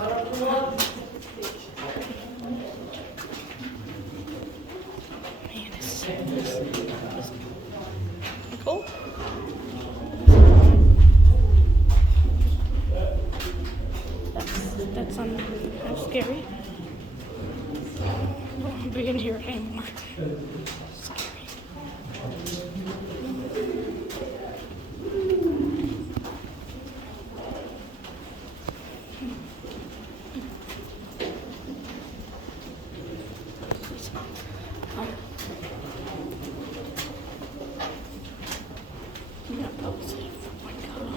Man, this is cool. That's kind of scary. I don't want to be in here anymore. Scary. I'm gonna pause it. Oh my god.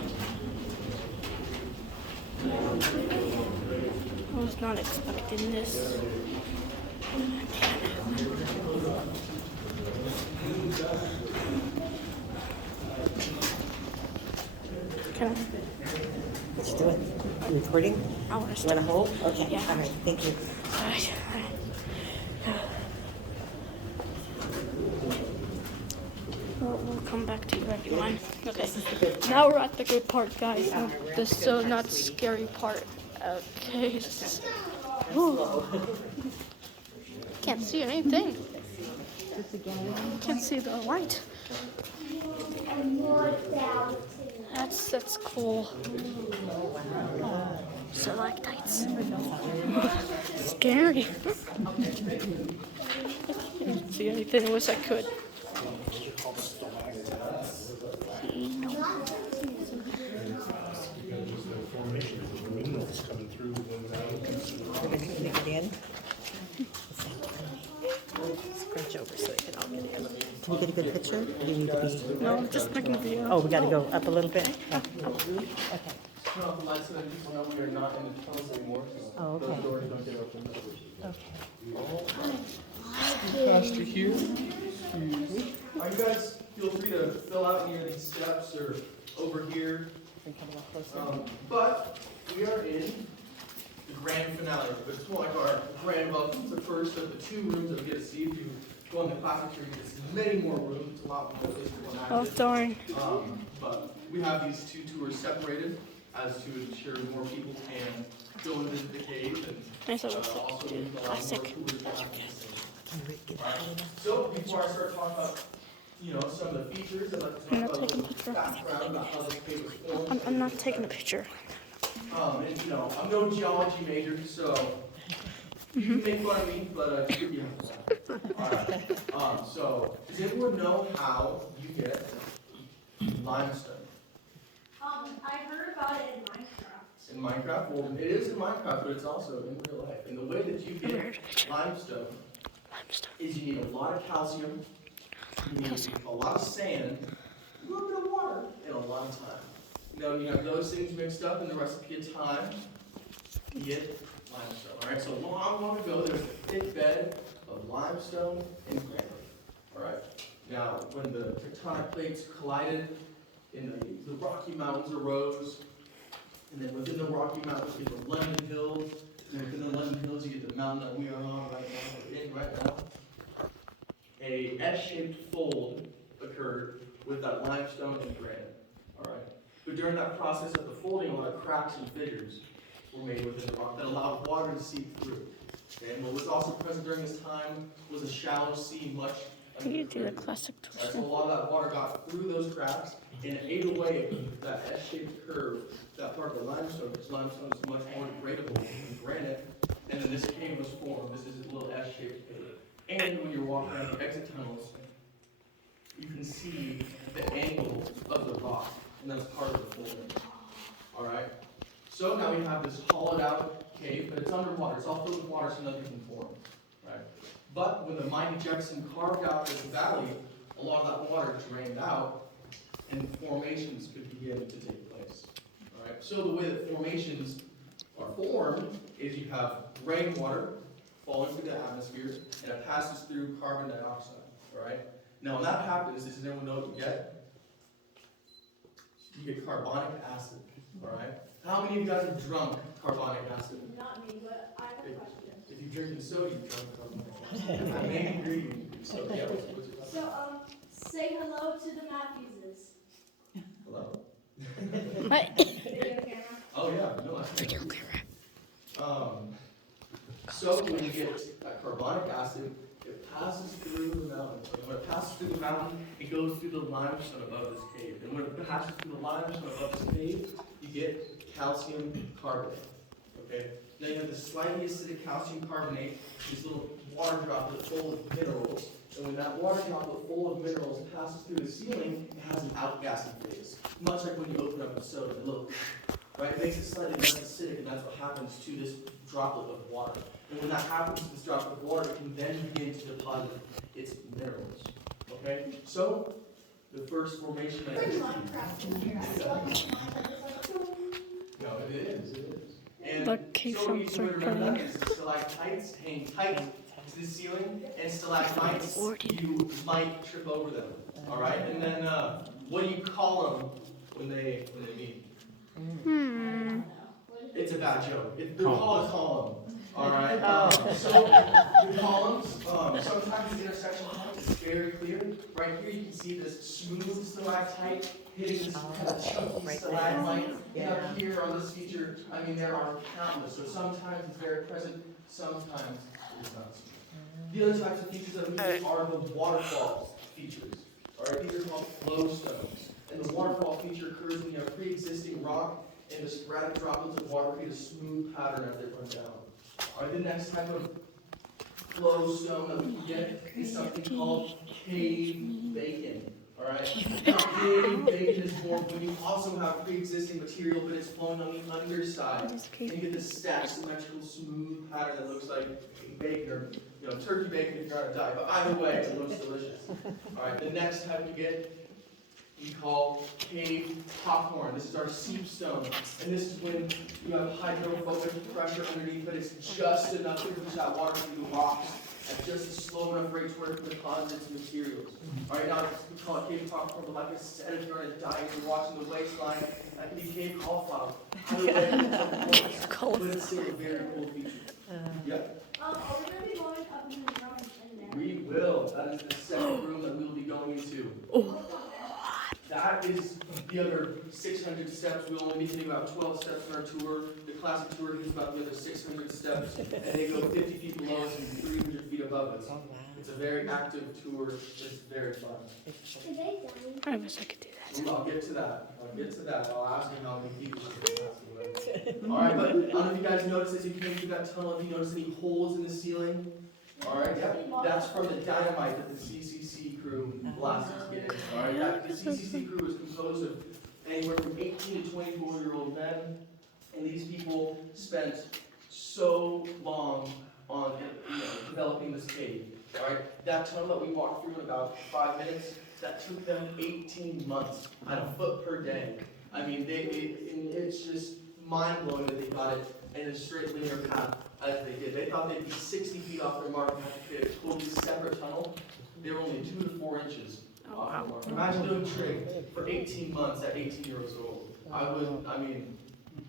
I was not expecting this. Can I? Let's do it. You recording? I want to You start. want to hold? Okay. Yeah. All right. Thank you. We'll come back to you, everyone. Okay. Now we're at the good part, guys. The so not scary part. Okay. Ooh. Can't see anything. Can't see the light. That's cool. Stalactites. Scary. I didn't see anything. I wish I could. Get in. Scrunch over so it can all get in. Can you get a good picture? Or do you need to be? No, I'm just making a video. Oh, we got to go up a little bit. Oh. Okay. Turn off the lights so that people know we are not in the tunnels anymore. Oh, okay. Those doors don't get opened. Okay. Faster here. You guys feel free to fill out any of these steps or over here. But we are in the grand finale. It's more like our grand welcome. It's the first of the 2 rooms that we get to see. If you go on the classic tour, you get to see many more rooms. It's a lot more. Oh, darn. But we have these 2 tours separated as to ensure more people can go and visit the cave and Nice little also classic. So before I start talking about some of the features, I'd like to I'm talk not about taking a a picture. background about how this cave was formed. I'm not taking a picture. And I'm no geology major, so you can make fun of me, but yeah. Alright. So does anyone know how you get limestone? I heard about it in Minecraft. In Minecraft? Well, it is in Minecraft, but it's also in real life. And the way that you get limestone is you need a lot of calcium, you need a lot of sand, a little bit of water, and a lot of time. When you have those things mixed up in the recipe of time, you get limestone. Alright, so long ago, there was a thick bed of limestone and granite. Alright, now when the tectonic plates collided, and the Rocky Mountains arose, and then within the Rocky Mountains you get the London Hills, and within the London Hills you get the mountain that we are on right now. A S-shaped fold occurred with that limestone and granite. Alright. But during that process of the folding, a lot of cracks and fissures were made within the rock that allowed water to seep through. Okay? And what was also present during this time was a shallow sea, much Can you do the classic so a twist? lot of that water got through those cracks and ate away that S-shaped curve, that part of the limestone, because limestone is much more degradable than granite. And then this cave was formed. This is a little S-shaped cave. And when you're walking around the exit tunnels, you can see the angle of the rock, and that's part of the folding. All right. So now we have this hollowed out cave, but it's underwater. It's all filled with water, so nothing can form. Right. But when the mighty Jefferson carved out this valley, a lot of that water drained out, and formations could begin to take place. All right. So the way that formations are formed is you have rainwater falling through the atmosphere, and it passes through carbon dioxide. All right. Now, when that happens, does anyone know what you get? You get carbonic acid. All right. How many of you guys have drunk carbonic acid? Not me, but I have a question. If you're drinking soda, you drunk carbonic acid. Main ingredient. So, yeah, what's your question? So, say hello to the Matthewses. Hello. What? Video camera. Oh yeah, no. Video camera. So when you get that carbonic acid, it passes through the mountain. And when it passes through the mountain, it goes through the limestone above this cave. And when it passes through the limestone above this cave, you get calcium carbonate. Okay? Now you have this slightly acidic calcium carbonate, this little water droplet full of minerals. And when that water droplet full of minerals passes through the ceiling, it has an outgassing phase. Much like when you open up a soda, look, right? It makes it slightly less acidic, and that's what happens to this droplet of water. And when that happens to this droplet of water, it can then begin to deposit its minerals. Okay? So, the first formation that you No, it is. And The cave so sounds so remember funny. that is stalactites hang tight to the ceiling, and stalagmites, you might trip over them. Alright? And then, what do you call them when they meet? It's a bad joke. They're called a column. Alright? So, the columns, sometimes the intersection point is very clear. Right here you can see this smooth stalactite hitting this kind of chunky stalagmite. And up here on this feature, I mean, there are countless. So sometimes it's very present, sometimes it's not. The other types of features that we use are the waterfall features. Alright, these are called flow stones. And the waterfall feature occurs when you have pre-existing rock and the sporadic droplets of water create a smooth pattern as they run down. Alright, the next type of flow stone that we can get is something called cave bacon. Alright? Now, cave bacon is formed when you also have pre-existing material, but it's flowing on the underside. And you get this stacked, symmetrical, smooth pattern that looks like bacon or turkey bacon if you're on a diet. But either way, it looks delicious. Alright, the next type you get we call cave popcorn. This is our seep stone. And this is when you have hydrophobic pressure underneath, but it's just enough to push that water through the rocks at just a slow enough rate where it can deposit its materials. Alright, now we call it cave popcorn, but like I said, if you're on a diet and you're watching the waistline, that can be cave cauliflower. Either way, it's but it's still a very cool feature. Yep. Are we going to be going up in the room in there? We will. That is the second room that we will be going into. That is the other 600 steps. We'll only be hitting about 12 steps on our tour. The classic tour is about the other 600 steps, and they go 50 feet below us and 300 feet above us. It's a very active tour. It's very fun. I wish I could do that. I'll get to that. I'll ask you how many people Alright, but I don't know if you guys noticed as you came through that tunnel, if you noticed any holes in the ceiling. Alright, yep. That's from the dynamite that the CCC crew blasted to get in. Alright, the CCC crew is composed of anywhere from 18 to 24-year-old men, and these people spent so long on developing this cave. Alright, that tunnel that we walked through in about 5 minutes, that took them 18 months at a foot per day. I mean, it's just mind-blowing that they got it in a straight linear path as they did. They thought they'd be 60 feet off their mark and have to create a totally separate tunnel. They were only 2 to 4 inches off their mark. Imagine doing trig for 18 months at 18 years old.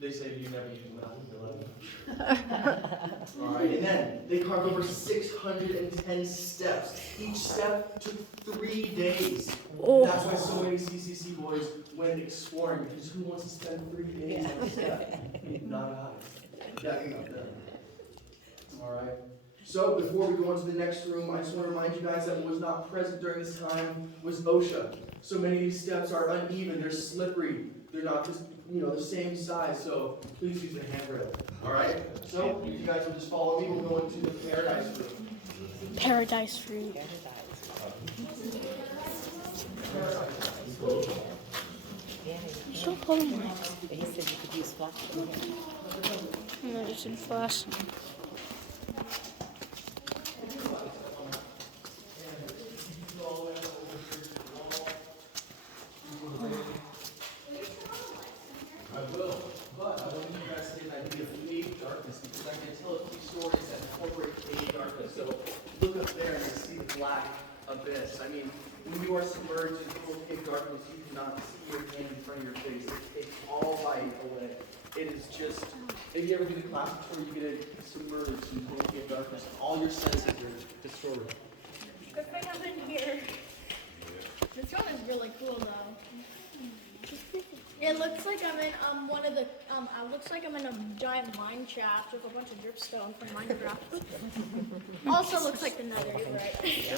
They say you never use math in your life. Alright, and then they carved over 610 steps. Each step took 3 days. That's why so many CCC boys went exploring, because who wants to spend 3 days on a step? Not us. Definitely not them. Alright. So before we go into the next room, I just want to remind you guys that what was not present during this time was OSHA. So many of these steps are uneven, they're slippery, they're not just the same size, so please use a handrail. Alright? So if you guys will just follow me, we'll go into the paradise room. Paradise fruit. So cold. He said you could use flash. No, just in flash. I will, but I want you guys to get an idea of cave darkness, because I can tell a few stories that incorporate cave darkness. So look up there and you see the black abyss. I mean, when you are submerged in total cave darkness, you cannot see your hand in front of your face. It takes all light away. It is just, if you ever do the classic tour, you get submerged in total cave darkness. All your senses are destroyed. Good thing I'm in here. This one is really cool though. It looks like I'm in one of the it looks like I'm in a giant mine shaft with a bunch of dripstone from Minecraft. Also looks like the Nether, you're right. It's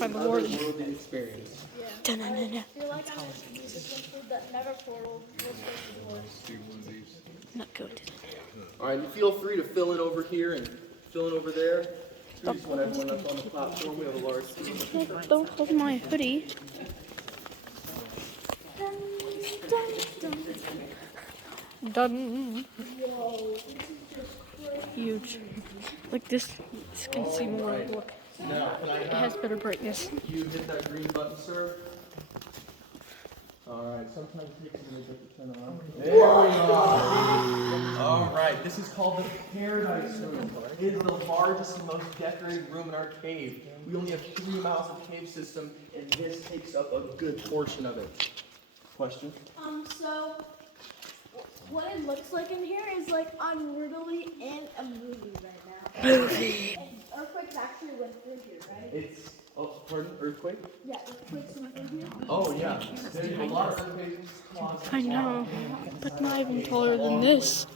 otherworldly experience. Yeah. I feel like I'm in the Nether portal. Not good. All right, you feel free to fill in over here and fill in over there. We just want everyone up on the platform. We have a large team. Don't hold my hoodie. Done. Huge. Like this can see more. Look, Now, can I it has better brightness. you hit that green button, sir? All right, sometimes it takes a minute to turn on. There we are. All right, this is called the Paradise Room. It is the largest and most decorated room in our cave. We only have 3 miles of cave system, and this takes up a good portion of it. Question? So what it looks like in here is like I'm literally in a movie right now. Movie. And earthquakes actually went through here, right? It's, oh, pardon, earthquake? Yeah, earthquakes went through here. Oh, yeah. There's a lot of earthquakes. I know, but not even taller than this.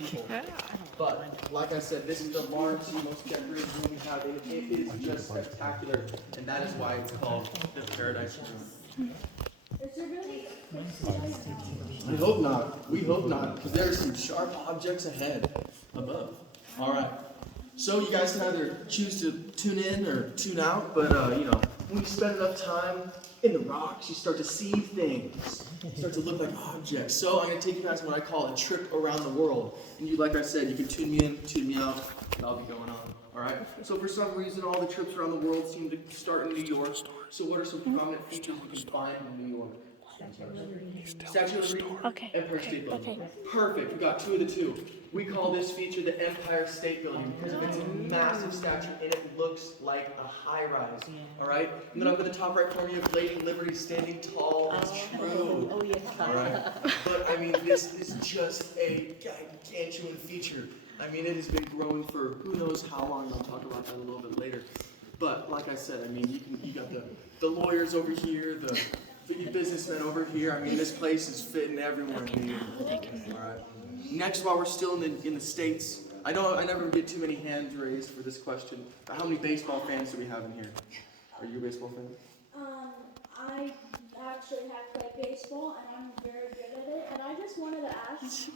But, like I said, this is the largest and most decorated room we have, and it is just spectacular, and that is why it's called the Paradise Room. Is there really? We hope not. We hope not, because there are some sharp objects ahead, above. All right. So you guys can either choose to tune in or tune out, but you know, when you spend enough time in the rocks, you start to see things, start to look like objects. So I'm going to take you guys on what I call a trip around the world. And you, like I said, you can tune me in, tune me out, and I'll be going on. All right. So for some reason, all the trips around the world seem to start in New York. So what are some prominent features we can find in New York? Statue of Liberty, Okay. Empire State Building. Okay. Perfect. We got 2 of the 2. We call this feature the Empire State Building because it's a massive statue and it looks like a high-rise. All right. And then up at the top right corner, you have Lady Liberty standing tall and true. Oh, yeah. All right. But I mean, this is just a gargantuan feature. I mean, it has been growing for who knows how long. I'll talk about that a little bit later. But like I said, I mean, you got the lawyers over here, the businessmen over here. I mean, this place is fitting everyone. All right. Next, while we're still in the States, I never get too many hands raised for this question. But how many baseball fans do we have in here? Are you a baseball fan? I actually have played baseball and I'm very good at it. And I just wanted to ask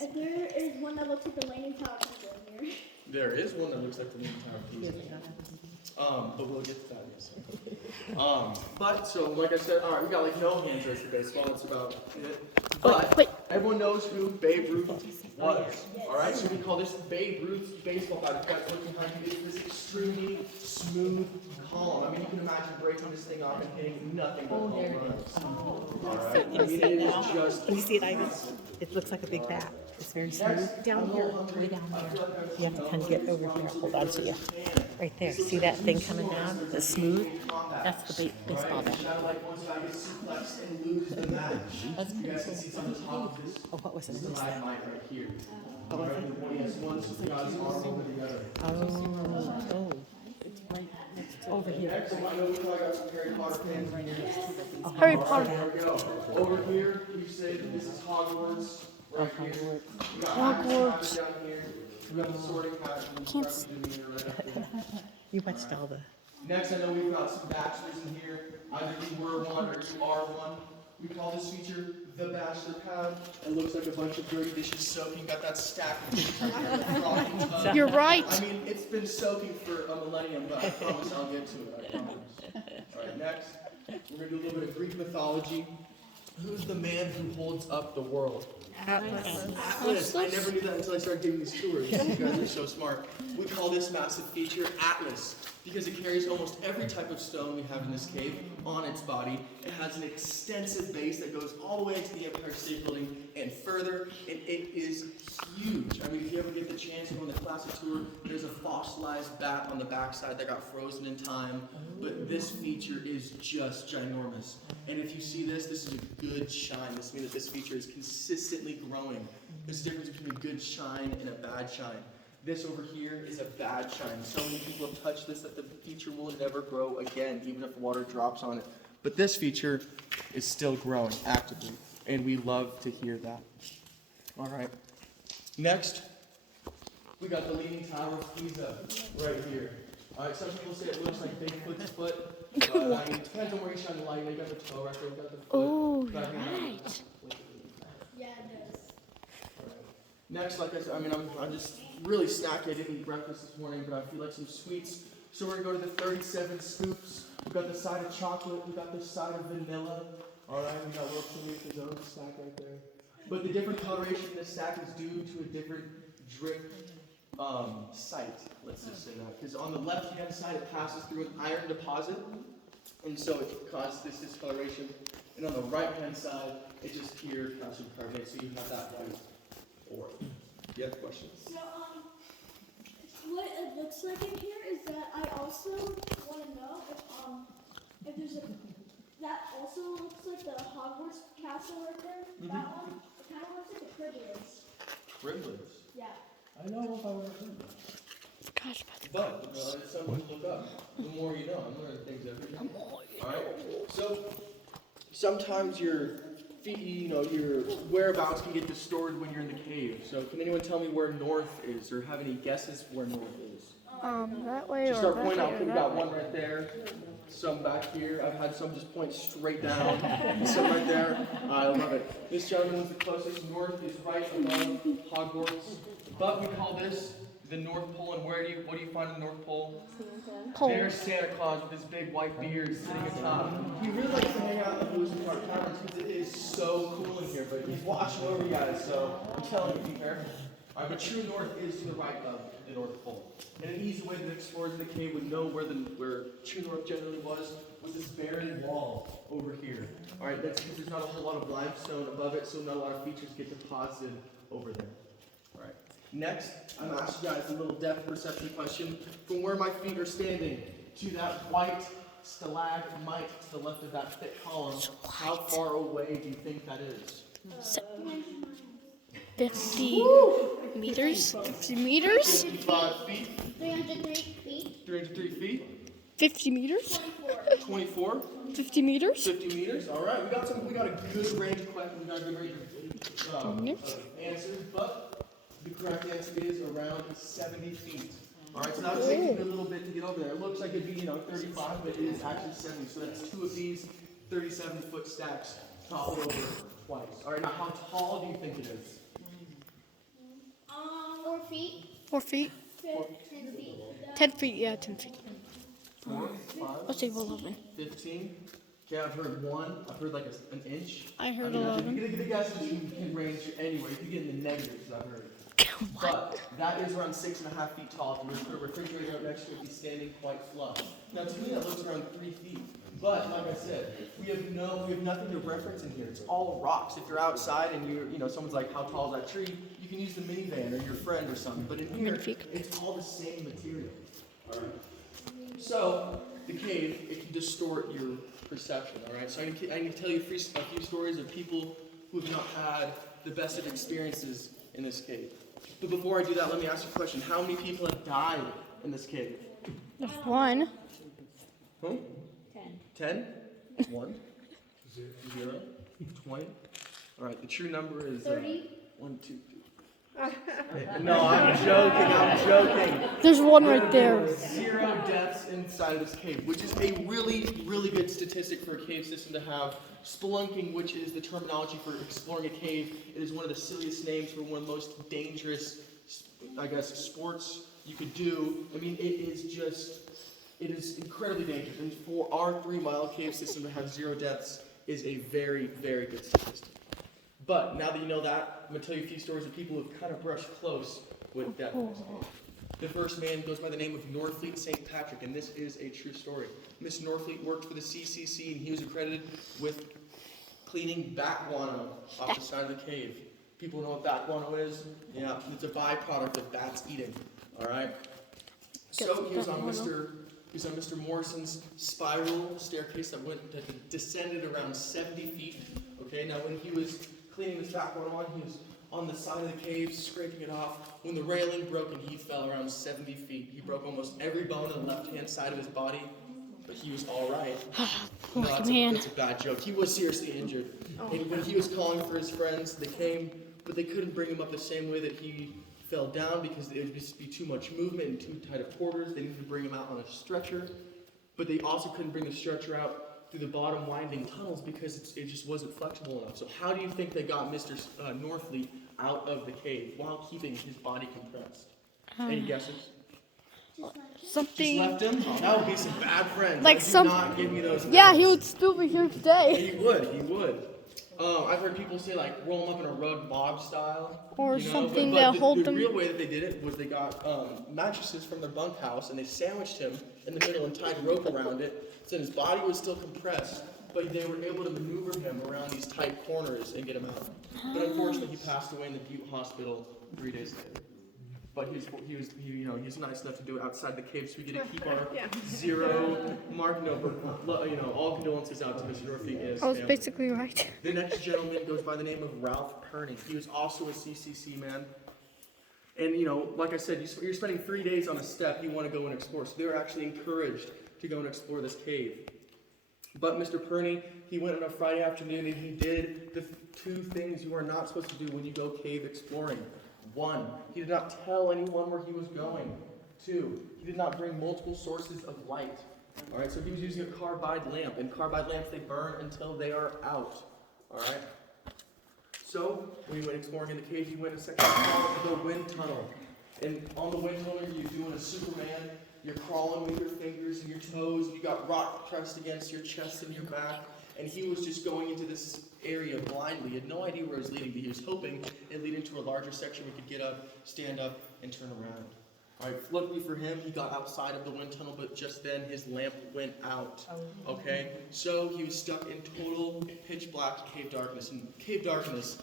if there is one that looks like the Leaning Tower of Pisa in here. There is one that looks like the Leaning Tower of Pisa. But we'll get to that in a second. But so like I said, all right, we got like no hands raised for baseball. That's about it. But everyone knows who Babe Ruth was. All right, so we call this Babe Ruth's baseball bat. You guys look behind you. It's this extremely smooth column. I mean, you can imagine breaking this thing off and hitting nothing but home runs. All right, I mean, it is just. Can you see it, Ivy? It looks like a big bat. It's very smooth. Down here, way down there. You have to kind of get over here. Hold on to you. Right there. See that thing coming down? That's smooth. That's the baseball bat. That's pretty cool. Oh, what was it? What was that? What was it? Oh. It's right next to over here. Harry Potter. Over here, you say that this is Hogwarts. Right here. Hogwarts. Down here. We got the sorting hat. Can't see. You watched all the. Next, I know we've got some bachelors in here. Either you were one or you are one. We call this feature the bachelor pad. It looks like a bunch of dirty dishes soaking. Got that stack of dishes right there, that frothy tub. You're right. I mean, it's been soaking for a millennium, but I promise I'll get to it. I promise. All right, next, we're going to do a little bit of Greek mythology. Who's the man who holds up the world? Atlas. I never knew that until I started giving these tours. You guys are so smart. We call this massive feature Atlas because it carries almost every type of stone we have in this cave on its body. It has an extensive base that goes all the way to the Empire State Building and further, and it is huge. I mean, if you ever get the chance to go on the classic tour, there's a fossilized bat on the backside that got frozen in time, but this feature is just ginormous. And if you see this, this is a good shine. This means that this feature is consistently growing. There's a difference between a good shine and a bad shine. This over here is a bad shine. So many people have touched this that the feature will never grow again, even if water drops on it. But this feature is still growing actively, and we love to hear that. All right. Next, we got the Leaning Tower of Pisa right here. All right, some people say it looks like Bigfoot's foot. It depends on where you shine the light. You got the toe right there, we got the foot. Oh, Got him. right. Yeah, it does. Next, like I said, I'm just really snacky. I didn't eat breakfast this morning, but I feel like some sweets. So we're gonna go to the 37 scoops. We got the side of chocolate. We got the side of vanilla. All right, we got Will Chili with his own stack right there. But the different coloration in this stack is due to a different drip site. Let's just say that, because on the left-hand side it passes through an iron deposit, and so it causes this discoloration. And on the right-hand side, it's just pure calcium carbonate, so you have that white ore. Do you have questions? So, what it looks like in here is that I also want to know if there's a, that also looks like the Hogwarts castle right there. That one, it kind of looks like a Privilege. Privilege? Yeah. I don't know if I would have heard that. Gosh, But, it's something to look up. The more you know, I'm learning things every day. Alright? So, sometimes your feet, your whereabouts can get distorted when you're in the cave. So, can anyone tell me where north is, or have any guesses where north is? that way Just or start that pointing way out. or We that got way. one right there, some back here. I've had some just point straight down, some right there. I love it. This gentleman was the closest. North is right above Hogwarts, but we call this the North Pole. And what do you find in the North Pole? Pole. There's Santa Claus with his big white beard sitting atop. He really likes to hang out in the Lewis Park Caverns because it is so cool in here. But he's watching over you guys, so I'm telling you, be careful. Alright, but true north is to the right of the North Pole. And an easy way that explorers in the cave would know where true north generally was this barren wall over here. Alright, that's because there's not a whole lot of limestone above it, so not a lot of features get deposited over there. Alright. Next, I'm going to ask you guys a little depth perception question. From where my feet are standing to that white stalagmite to the left of that thick column, how far away do you think that is? 50 meters? 50 meters? 55 feet? 303 feet. 303 feet? 50 meters? 24? 50 meters? 50 meters? Alright, we got a good range of questions. We got a good range of answers, but the correct answer is around 70 feet. Alright, so that would take you a little bit to get over there. It looks like it'd be, 35, but it is actually 70. So that's two of these 37-foot stacks topped over twice. Alright, now how tall do you think it is? 4 feet. 4 feet? 10 feet. 10 feet, yeah, 10 feet. 4, 5, Let's say 11. 15. Okay, I've heard 1. I've heard like an inch. I heard If 11. you get a guess, you can range anywhere. You can get in the negatives, I've heard. But that is around 6.5 feet tall. If you put a refrigerator up next to it, it'd be standing quite flush. Now, to me, that looks around 3 feet. But like I said, we have nothing to reference in here. It's all rocks. If you're outside and someone's like, "How tall is that tree?" You can use the minivan or your friend or something. But in here, it's all the same material. All right. So the cave, it can distort your perception. All right. So I need to tell you a few stories of people who have not had the best of experiences in this cave. But before I do that, let me ask you a question. How many people have died in this cave? There's one. Huh? 10? 1? 0? 20? All right, the true number is 30? 1, 2, 3. No, I'm joking. There's one right there. 0 deaths inside of this cave, which is a really, really good statistic for a cave system to have. Spelunking, which is the terminology for exploring a cave, it is one of the silliest names for one of the most dangerous, sports you could do. I mean, it is incredibly dangerous. And for our 3-mile cave system to have 0 deaths is a very, very good statistic. But now that you know that, I'm going to tell you a few stories of people who have kind of brushed close with death. The first man goes by the name of Northfleet St. Patrick, and this is a true story. Mr. Northfleet worked for the CCC, and he was accredited with cleaning bat guano off the side of the cave. People know what bat guano is? Yeah, it's a byproduct of bats eating. All right. So he was on Mr. Morrison's spiral staircase that descended around 70 feet. Okay. Now when he was cleaning this bat guano on, he was on the side of the cave, scraping it off. When the railing broke and he fell around 70 feet, he broke almost every bone on the left-hand side of his body, but but he was all right. Poor No, man. that's a bad joke. He was seriously injured. And when he was calling for his friends, they came, but they couldn't bring him up the same way that he fell down because it would just be too much movement and too tight of quarters. They needed to bring him out on a stretcher, but they also couldn't bring the stretcher out through the bottom winding tunnels because it just wasn't flexible enough. So how do you think they got Mr. Northleaf out of the cave while keeping his body compressed? Any guesses? Just Something. left him? Oh, that would be some bad friends. Like Do some- not give me those Yeah, friends. he would still be here today. He would. I've heard people say like roll him up in a rug Bob style. Or you know, something but that'll hold the them. real way that they did it was they got mattresses from their bunkhouse and they sandwiched him in the middle and tied rope around it so his body was still compressed, but they were able to maneuver him around these tight corners and get him out. But unfortunately, he passed away in the Butte hospital 3 days later. But he was nice enough to do it outside the cave, so we get to keep our zero mark. No, but all condolences out to Mr. Dorothy and his I was family. basically right. The next gentleman goes by the name of Ralph Perney. He was also a CCC man. And, like I said, you're spending 3 days on a step, you want to go and explore. So they were actually encouraged to go and explore this cave. But Mr. Perney, he went on a Friday afternoon and he did the 2 things you are not supposed to do when you go cave exploring. 1, he did not tell anyone where he was going. 2, he did not bring multiple sources of light. All right, so he was using a carbide lamp, and carbide lamps, they burn until they are out. All right. So when he went exploring in the cave, he went a section called the wind tunnel. And on the wind tunnel, you're doing a Superman. You're crawling with your fingers and your toes. You got rock pressed against your chest and your back. And he was just going into this area blindly. He had no idea where it was leading, but he was hoping it lead into a larger section where he could get up, stand up, and turn around. All right, luckily for him, he got outside of the wind tunnel, but just then his lamp went out. Okay, so he was stuck in total pitch black cave darkness. And cave darkness,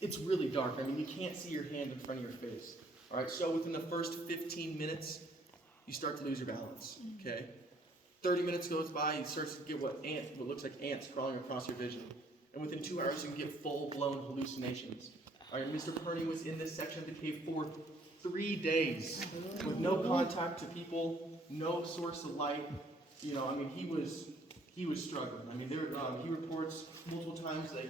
it's really dark. I mean, you can't see your hand in front of your face. All right, so within the first 15 minutes, you start to lose your balance. Okay, 30 minutes goes by, you start to get what looks like ants crawling across your vision. And within 2 hours, you can get full-blown hallucinations. All right, Mr. Perney was in this section of the cave for 3 days with no contact to people, no source of light. He was struggling. I mean, he reports multiple times that,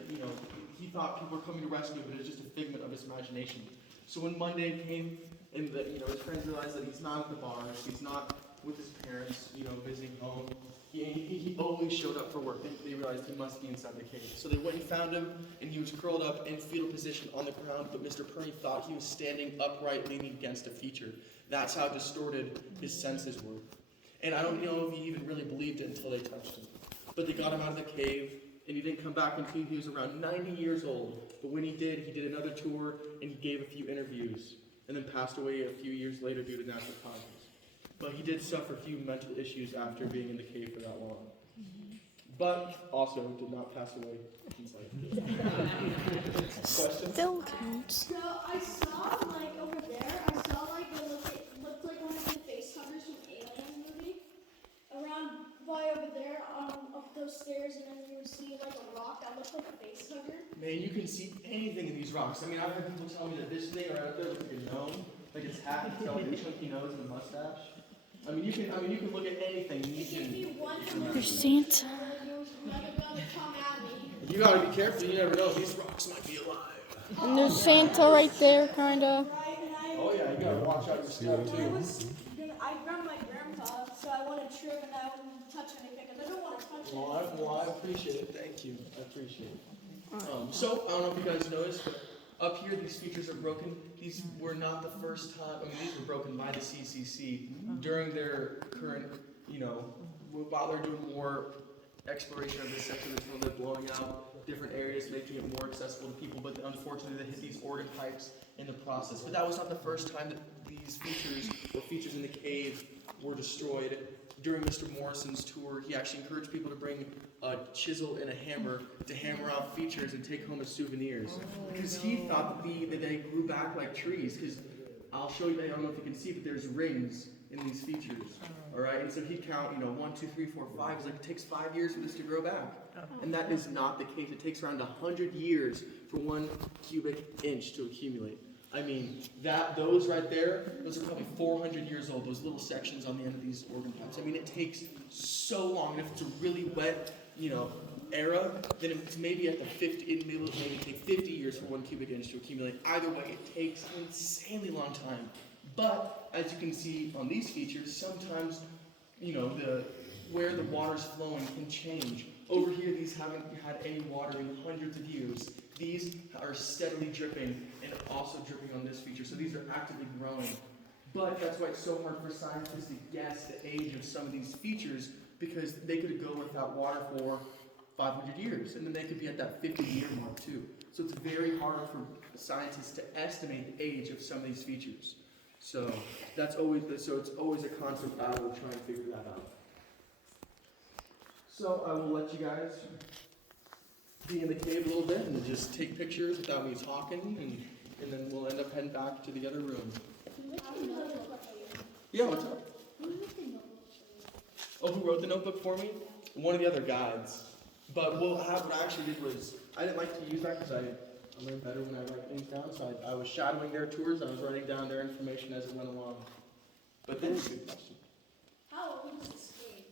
he thought people were coming to rescue him, but it was just a figment of his imagination. So when Monday came and his friends realized that he's not at the bars, he's not with his parents, visiting home, he always showed up for work. They realized he must be inside the cave. So they went and found him, and he was curled up in fetal position on the ground, but Mr. Perney thought he was standing upright, leaning against a feature. That's how distorted his senses were. And I don't know if he even really believed it until they touched him. But they got him out of the cave, and he didn't come back until he was around 90 years old. But when he did another tour, and he gave a few interviews, and then passed away a few years later due to natural causes. But he did suffer a few mental issues after being in the cave for that long. But also did not pass away in life. Questions? Still counts. So I saw over there, it looked like one of the face huggers from Alien movie. Around by over there, up those stairs, and then you would see a rock that looked like a face hugger. Man, you can see anything in these rocks. I mean, I've heard people tell me that this thing right up there looks like a gnome, like its hat, it's got like a chunky nose and a mustache. I mean, you can look at anything. There's Santa. You gotta be careful. You never know. These rocks might be alive. And there's Santa right there, kinda. Oh yeah, you gotta watch out your step too. I grabbed my grandpa, so I want to trip and I wouldn't touch anything, because I don't want to touch anything. Well, I appreciate it. Thank you. I appreciate it. So, I don't know if you guys noticed, but up here these features are broken. These were not the first time. I mean, these were broken by the CCC during their current, while they're doing more exploration of this section of the tunnel, they're blowing out different areas, making it more accessible to people. But unfortunately, they hit these organ pipes in the process. But that was not the first time that these features in the cave were destroyed. During Mr. Morrison's tour, he actually encouraged people to bring a chisel and a hammer to hammer out features and take home as souvenirs. Because he thought that they grew back like trees. Because I'll show you, I don't know if you can see, but there's rings in these features. All right, and so he'd count, 1, 2, 3, 4, 5. He's like, it takes 5 years for this to grow back. And that is not the case. It takes around 100 years for 1 cubic inch to accumulate. I mean, those right there, those are probably 400 years old, those little sections on the end of these organ pipes. I mean, it takes so long. And if it's a really wet, era, then it's maybe at the 50, it may maybe take 50 years for 1 cubic inch to accumulate. Either way, it takes an insanely long time. But, as you can see on these features, sometimes, where the water's flowing can change. Over here, these haven't had any water in hundreds of years. These are steadily dripping and also dripping on this feature, so these are actively growing. But that's why it's so hard for scientists to guess the age of some of these features, because they could go without water for 500 years, and then they could be at that 50-year mark too. So it's very hard for scientists to estimate the age of some of these features. So it's always a constant battle to try and figure that out. So I will let you guys be in the cave a little bit and just take pictures without me talking, and then we'll end up heading back to the other room. Yeah, what's up? Oh, who wrote the notebook for me? One of the other guides. But what I actually did was, I didn't like to use that because I learn better when I write things down, so I was shadowing their tours, I was writing down their information as it went along. But that's a good question. How old is this cave?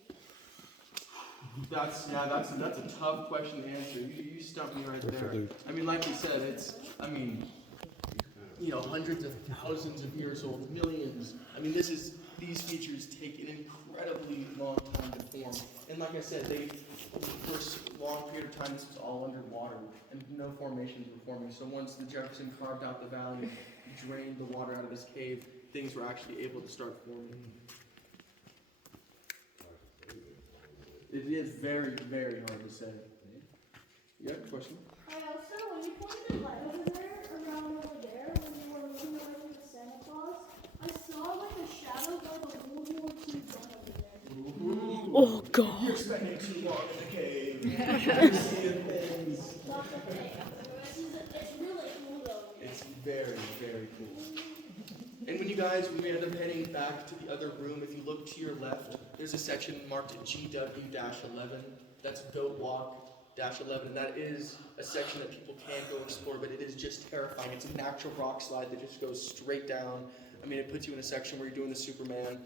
That's a tough question to answer. You stumped me right there. I mean, like you said, hundreds of thousands of years old, millions. I mean, these features take an incredibly long time to form. And like I said, for a long period of time, this was all underwater, and no formations were forming. So once the Jefferson carved out the valley, drained the water out of this cave, things were actually able to start forming. It is very, very hard to say. Yeah, question? I also, when you pointed the light over there, around over there, when you were looking away from the Santa Claus, I saw like a shadow of like a World War II gun over there. Ooh. Oh God. You're spending too long in the cave. You're seeing things. Not the thing. It's really cool though. It's very, very cool. And when we end up heading back to the other room, if you look to your left, there's a section marked GW-11. That's Goat Walk-11, and that is a section that people can go explore, but it is just terrifying. It's a natural rock slide that just goes straight down. I mean, it puts you in a section where you're doing the Superman.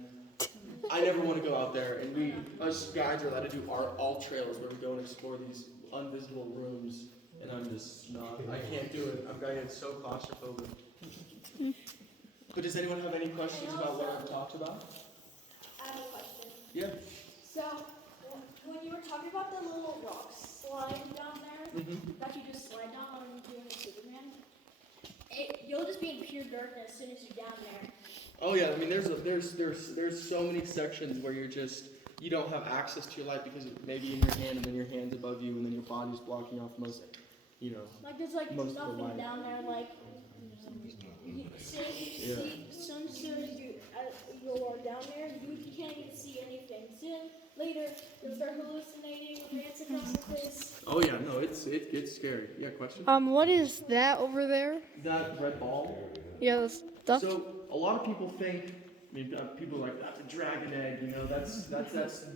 I never want to go out there, and us guides are allowed to do our all trails where we go and explore these invisible rooms, and I'm just not, I can't do it. I get so claustrophobic. But does anyone have any questions about what I've talked about? I have a question. Yeah. So, when you were talking about the little rock slide down there, that you just slide down when you're doing the Superman, you'll just be in pure darkness as soon as you're down there. Oh yeah, I mean there's so many sections where you don't have access to your light because it may be in your hand and then your hand's above you and then your body's blocking off most, Like there's like most of the nothing light. down there, like soon as you're down there, you can't even see anything. Soon later you'll start hallucinating, dance across the place. Oh yeah, no, it's scary. Yeah, question? What is that over there? That red ball. Yeah, the stuff. So a lot of people think, people are like, that's a dragon egg, that's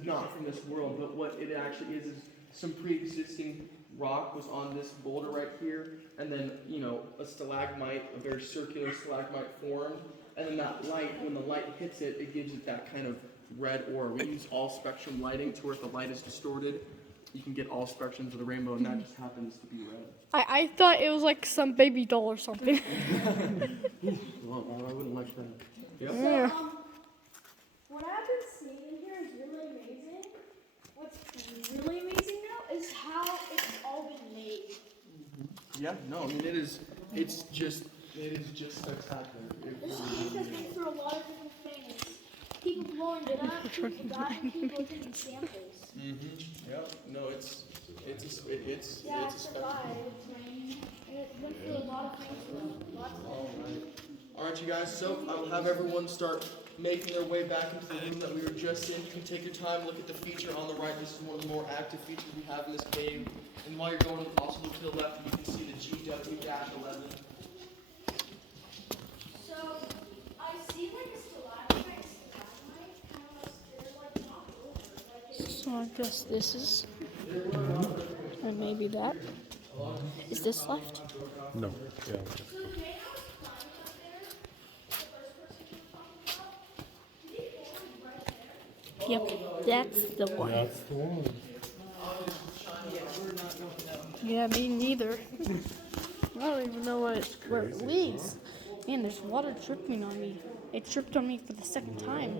not from this world. But what it actually is some pre-existing rock was on this boulder right here, and then a stalagmite, a very circular stalagmite formed, and then that light, when the light hits it, it gives it that kind of red aura. We use all spectrum lighting to where if the light is distorted, you can get all spectrums of the rainbow, and that just happens to be red. I thought it was like some baby doll or something. Well, I wouldn't like that. Yep. Yeah. So, what I've been seeing in here is really amazing. What's really amazing now is how it's all been made. Yeah, no, I mean it's just spectacular. This cave has been through a lot of different things. People blowing it up, people dying, people taking samples. Yep. No, it's Yeah, a it spectacle. survived. And it went through a lot of things. Lots of All right, you guys. So I'll have everyone start making their way back into the room that we were just in. You can take your time, look at the feature on the right. This is one of the more active features we have in this cave. And while you're going, also look to the left, and you can see the GW-11. So, I see like a stalagmite, kind of like knocked over. So I guess this is, and maybe that. Is this left? No. Yeah. So today I was climbing up Yep, that's the one. That's the one. Yeah, me neither. I don't even know where it leads. Man, there's water dripping on me. It dripped on me for the second time.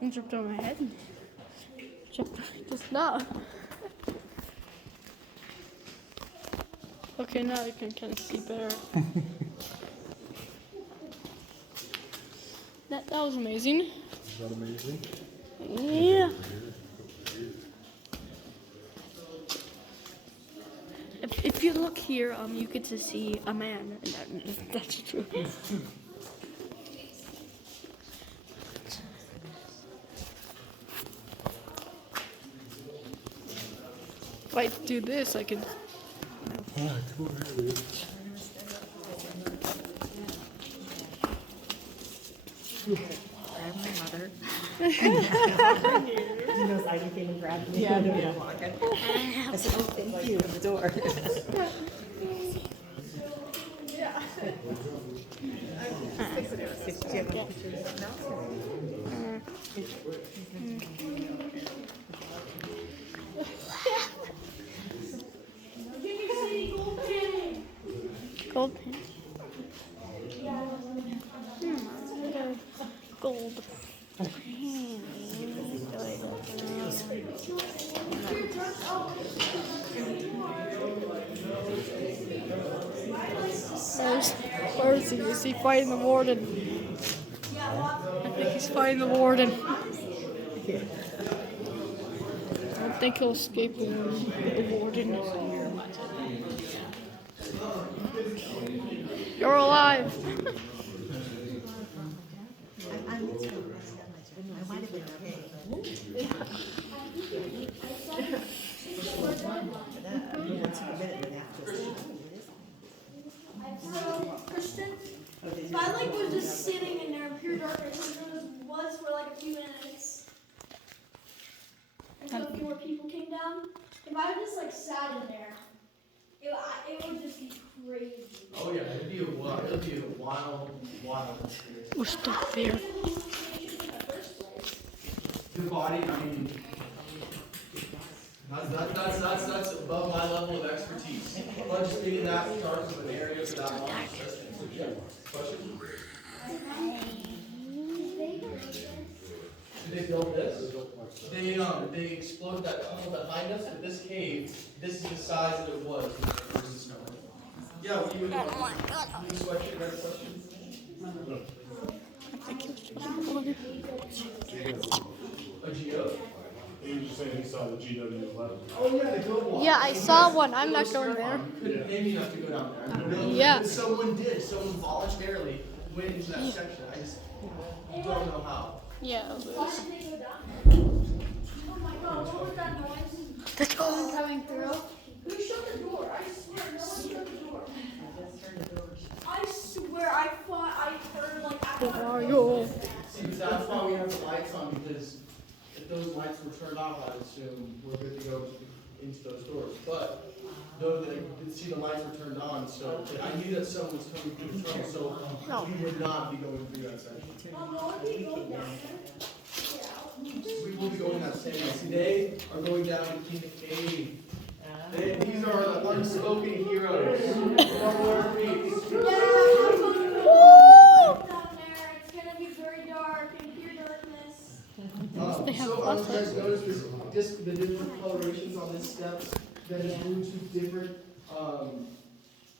It dripped on my head. Dripped just now. Okay, now you can kind of see better. That was amazing. Is that amazing? Yeah. If you look here, you get to see a man. That's true. If I do this, I can. Alright, come over here, dude. Grab my mother. He knows I came and grabbed me. Yeah, no, walking. I said, oh, thank you, at the door. Gold pin. Gold. Where is he? Is he fighting the warden? I think he's fighting the warden. I don't think he'll escape the warden. You're alive. I might have been okay. So, Kristen, if I like was just sitting in there in pure darkness, and it was for like a few minutes until a few more people came down. If I just like sat in there, it would just be crazy. Oh yeah, it'd be a wild experience. We're stuck there. The body, I mean, that's above my level of expertise. But just being that dark of an area for that long. Yeah. Question? Did they build this? They exploded that tunnel behind us, but this cave, this is the size that it was versus snow. Yeah, what you would Oh my god. you question, red question? I think he was supposed to go. A geo? He was just saying he saw the GW11. Oh yeah, the goat walk. Yeah, I saw one. I'm not going there. You couldn't pay me enough to go down there. No, Yeah. but someone did. Someone voluntarily went into that section. I just don't know how. Yeah. Why did they go down there? Oh my god, what was that noise? Someone coming through? Who shut the door? I swear, no one shut the door. I swear, I thought I heard like Mario. See, that's why we have the lights on, because if those lights were turned off, I would assume we're good to go into those doors. But though they could see the lights were turned on, so I knew that someone was coming through the tunnel, so we would not be going through that section. We will be going that same way. See, they are going down to the cave. These are the unspoken heroes. down there. It's gonna be very dark and pure darkness. They have So, lots you guys notice the different colorations on this steps that is due to different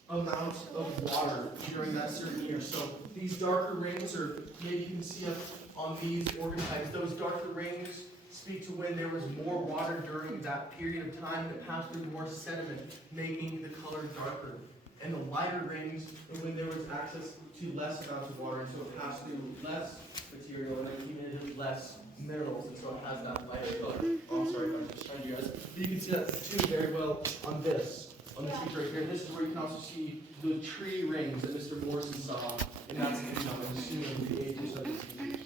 amounts of water during that certain year. So these darker rings, or maybe you can see up on these organ types, those darker rings speak to when there was more water during that period of time that passed through more sediment, making the color darker. And the lighter rings are when there was access to less amounts of water, and so it passed through less material and accumulated less minerals, and so it has that lighter color. Oh, I'm sorry if I'm just showing you guys. But you can see that too very well on this picture right here. This is where you can also see the tree rings that Mr. Morrison saw, and that's, I'm assuming the ages of the tree.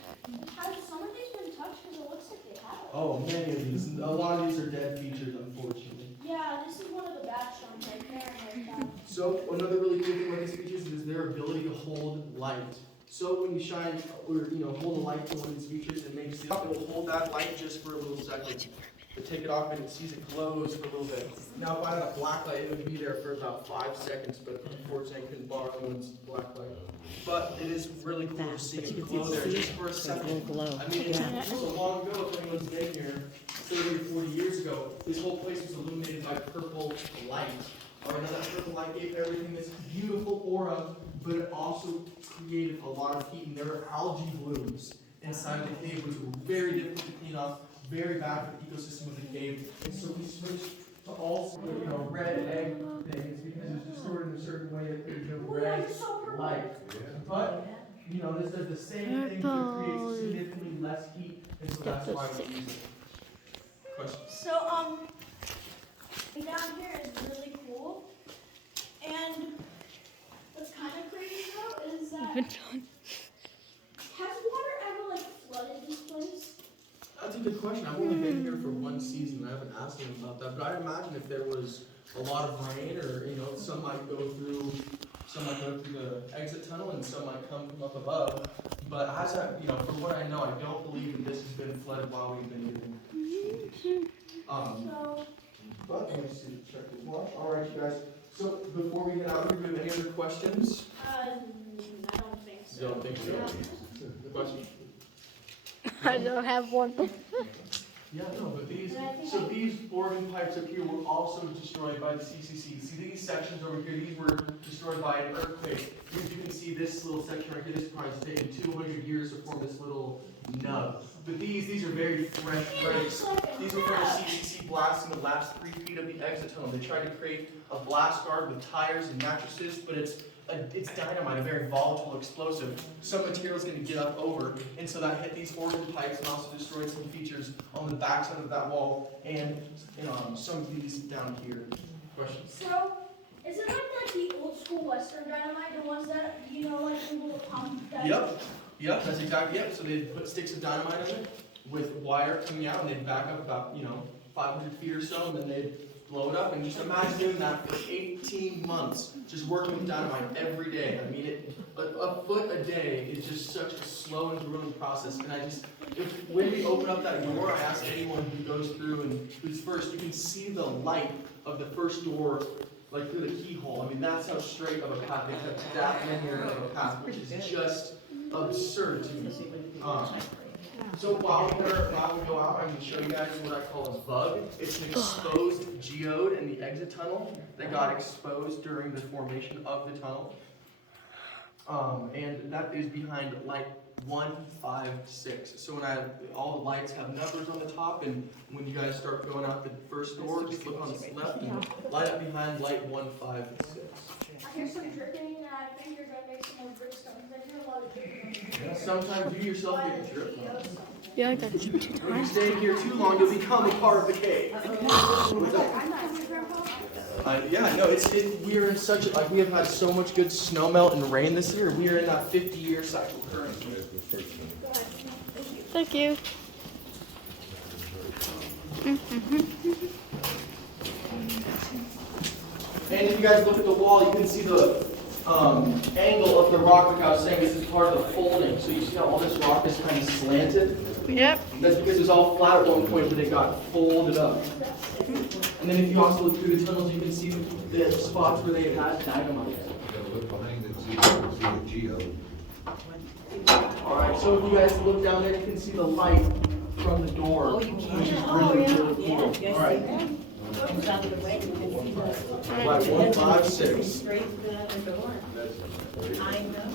Have some of these been touched? Because it looks like they have. Oh, many of these. A lot of these are dead features, unfortunately. Yeah, this is one of the bad ones right there. So another really cool thing about these features is their ability to hold light. So when you shine or hold a light to one of these features, it makes it will hold that light just for a little second. But take it off and it sees it glows for a little bit. Now if I had a black light, it would be there for about 5 seconds, but unfortunately I couldn't borrow anyone's black light. But it is really cool to see it glow there just for a second. I mean, it's so long ago, if anyone's been here, 30 or 40 years ago, this whole place was illuminated by purple light. All right, now that purple light gave everything this beautiful aura, but it also created a lot of heat, and there were algae blooms inside the cave, which were very difficult to clean off, very bad for the ecosystem of the cave. And so we switched to all red egg things because it's distorted in a certain way that there's no red light. But this does the same thing, but it creates significantly less heat, and so that's why we use it. Question? So, down here is really cool. And what's kind of crazy though is that has water ever flooded this place? That's a good question. I've only been here for one season. I haven't asked him about that. But I imagine if there was a lot of rain, or some might go through the exit tunnel, and some might come from up above. But as from what I know, I don't believe that this has been flooded while we've been here. But let me see. Check the watch. All right, you guys. So before we get out of here, do you have any other questions? I don't think so. You don't think so? The question. I don't have one. Yeah, no, but these organ pipes up here were also destroyed by the CCC. See these sections over here, these were destroyed by an earthquake. As you can see, this little section right here, this probably has taken 200 years to form this little nub. But these are very fresh breaks. These were from the CCC blasting the last 3 feet of the exit tunnel. They tried to create a blast guard with tires and mattresses, but it's dynamite, a very volatile explosive. Some material is going to get up over, and so that hit these organ pipes and also destroyed some features on the backside of that wall and some of these down here. Questions? So, is it like the old school Western dynamite, the ones that the little pump? Yep, that's exactly it. So they'd put sticks of dynamite in it with wire coming out, and they'd back up about 500 feet or so, and then they'd blow it up. And just imagine doing that for 18 months, just working with dynamite every day. I mean, a foot a day is just such a slow and grueling process. And when we open up that door, I ask anyone who goes through and who's first, you can see the light of the first door through the keyhole. I mean, that's how straight of a path they kept that linear of a path, which is just absurd to me. So while we go out, I'm going to show you guys what I call a bug. It's an exposed geode in the exit tunnel that got exposed during the formation of the tunnel. And that is behind light 156. So all the lights have numbers on the top, and when you guys start going out the first door, just look on the left and light up behind light 156. I hear some dripping, and I think you're going to make some more brickstones. I hear a lot of dripping. Sometimes you yourself get dripped. Yeah, I got you 2 If you times. stay here too long, you'll become a part of the cave. Yeah, no, we are in such we have had so much good snow melt and rain this year. We are in that 50-year cycle currently. Thank you. And if you guys look at the wall, you can see the angle of the rock, like I was saying, this is part of the folding. So you see how all this rock is kind of slanted? Yep. That's because it was all flat at one point, but it got folded up. And then if you also look through the tunnels, you can see the spots where they had dynamite. Look behind the geode. Alright, so if you guys look down there, you can see the light from the door. Oh, you can. Which is Oh, really, yeah. really cool. Yeah, Alright. Comes out of the way, you can see the. Like 156. Straight to the door. I know.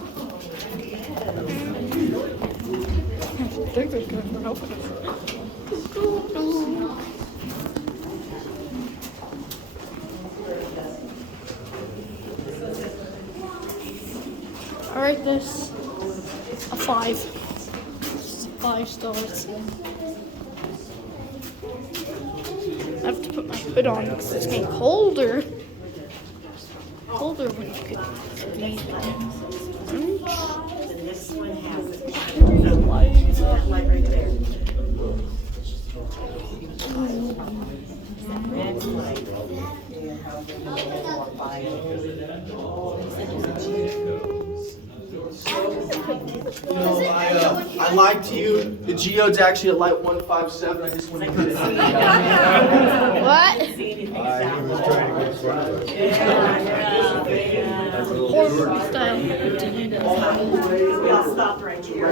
I think they're good for open it. I rate this a 5. It's 5 stars. I have to put my hood on because it's getting colder. Colder when you could leave it. The next one has it. Light. That light right there. That's light. Yeah, how they're gonna walk by it. I lied to you. The geode's actually at light 157. I just wanted to get it. What? He was trying to get in front of us. Horror style. We all stopped right here. I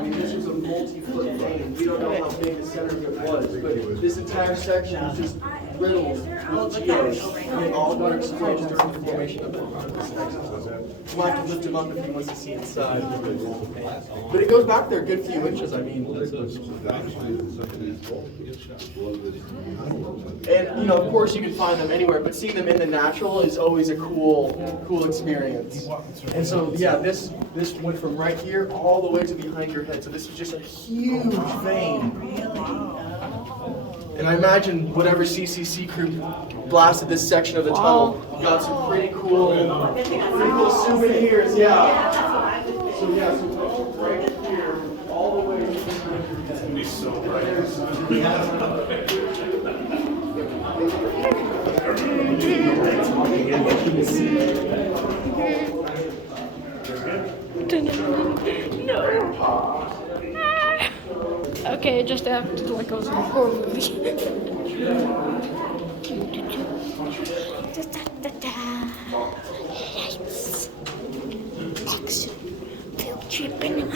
mean, this was a multi-foot vein. We don't know how big the center of it was, but this entire section is just riddled with geos. They all got exposed during the formation of the section. We'll have to lift him up if he wants to see inside. But it goes back there a good few inches, I mean. And, you know, of course you can find them anywhere, but seeing them in the natural is always a cool experience. And so, yeah, this went from right here all the way to behind your head. So this is just a huge vein. And I imagine whatever CCC crew blasted this section of the tunnel got some pretty cool souvenirs, yeah. So yeah, so right here, all the way to behind your head. It's gonna be so bright. No. Okay, just acted like I was in a horror movie. Lights. Action. Feel tripping on.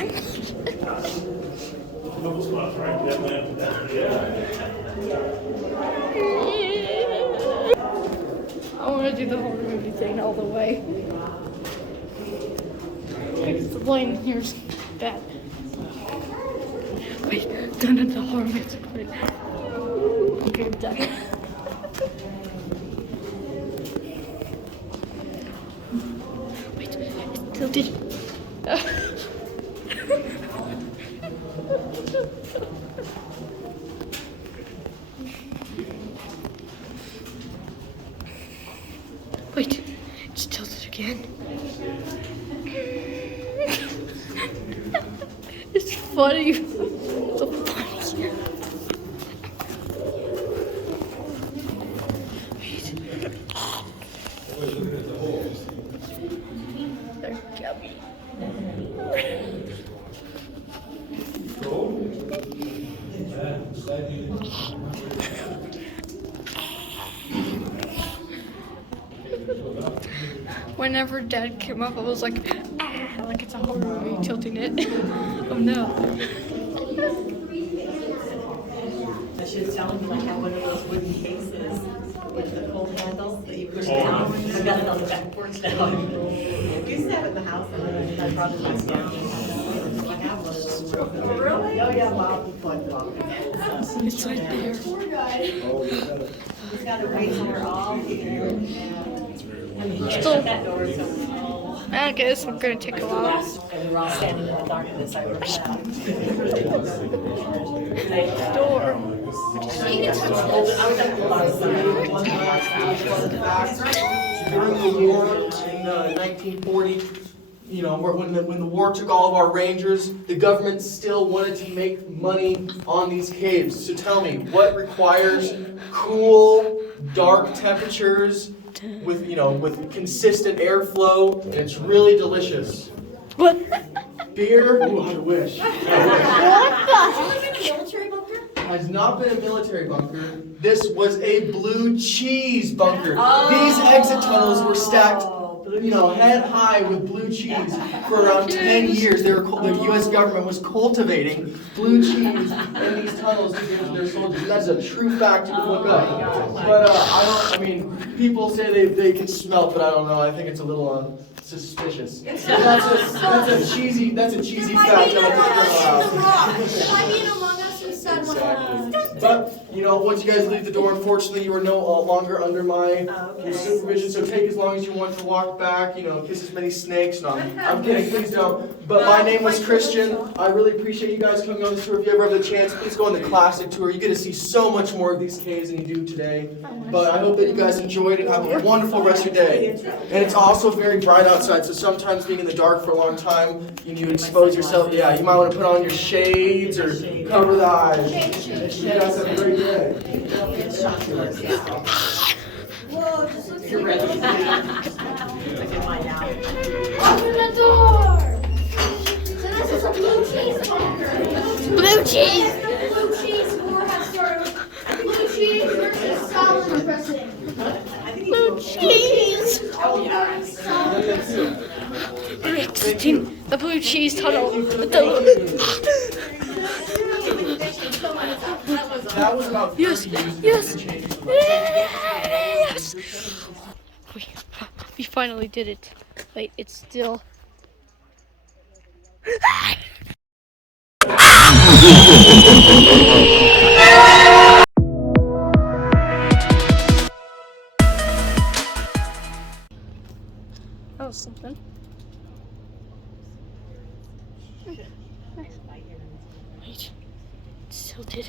I want to do the horror movie thing all the way. Because the line here's bad. Wait, done at the horror music. Wait. Okay, I'm done. Wait, it still did. Wait, it's tilted again. It's funny. So funny. They're chubby. Whenever Dad came up, I was like, like it's a horror movie, tilting it. Oh no. I should tell him like I have one of those wooden cases with the cold handle that you push down. I've got it on the back porch now. I used to have it in the house and then I brought it back down. I have one of those. Really? Oh yeah, Bob, he collected all of it. It's right there. Poor guy. He's got a razor all here. Still, That door is so I guess we're gonna take a while. and we were all standing in the darkness. I worked out. Door. I was at the last During the war in 1940, you know, when the war took all of our rangers, the government still wanted to make money on these caves. So tell me, what requires cool, dark temperatures with, you know, with consistent airflow, and it's really delicious. What? Beer? Ooh, I wish. Military bunker? Has not been a military bunker. This was a blue cheese bunker. These exit tunnels were stacked, you know, head high with blue cheese for around 10 years. The U.S. government was cultivating blue cheese in these tunnels to give to their soldiers. That's a true fact you can look up. But I mean, people say they can smell it, but I don't know. I think it's a little suspicious. That's a cheesy fact. It might be in Among Us instead. Exactly. But, you know, once you guys leave the door, unfortunately, you are no longer under my supervision, so take as long as you want to walk back, you know, kiss as many snakes. No, I'm kidding, please don't. But my name was Christian. I really appreciate you guys coming on this tour. If you ever have the chance, please go on the classic tour. You get to see so much more of these caves than you do today. But I hope that you guys enjoyed it. Have a wonderful rest of your day. And it's also very bright outside, so sometimes being in the dark for a long time, you expose yourself. Yeah, you might want to put on your shades or cover the eyes. You guys have a great day. Whoa, just looks You're like ready. a Open my now. Open the door! So this is a blue cheese bar. Blue cheese. The blue cheese war has started. Blue cheese versus salad dressing. Blue cheese. We're exiting the blue cheese tunnel. That was about Yes, 30 years yes, ago. yes. We finally did it. Wait, it's still. That was something. Nice. Wait, it still did.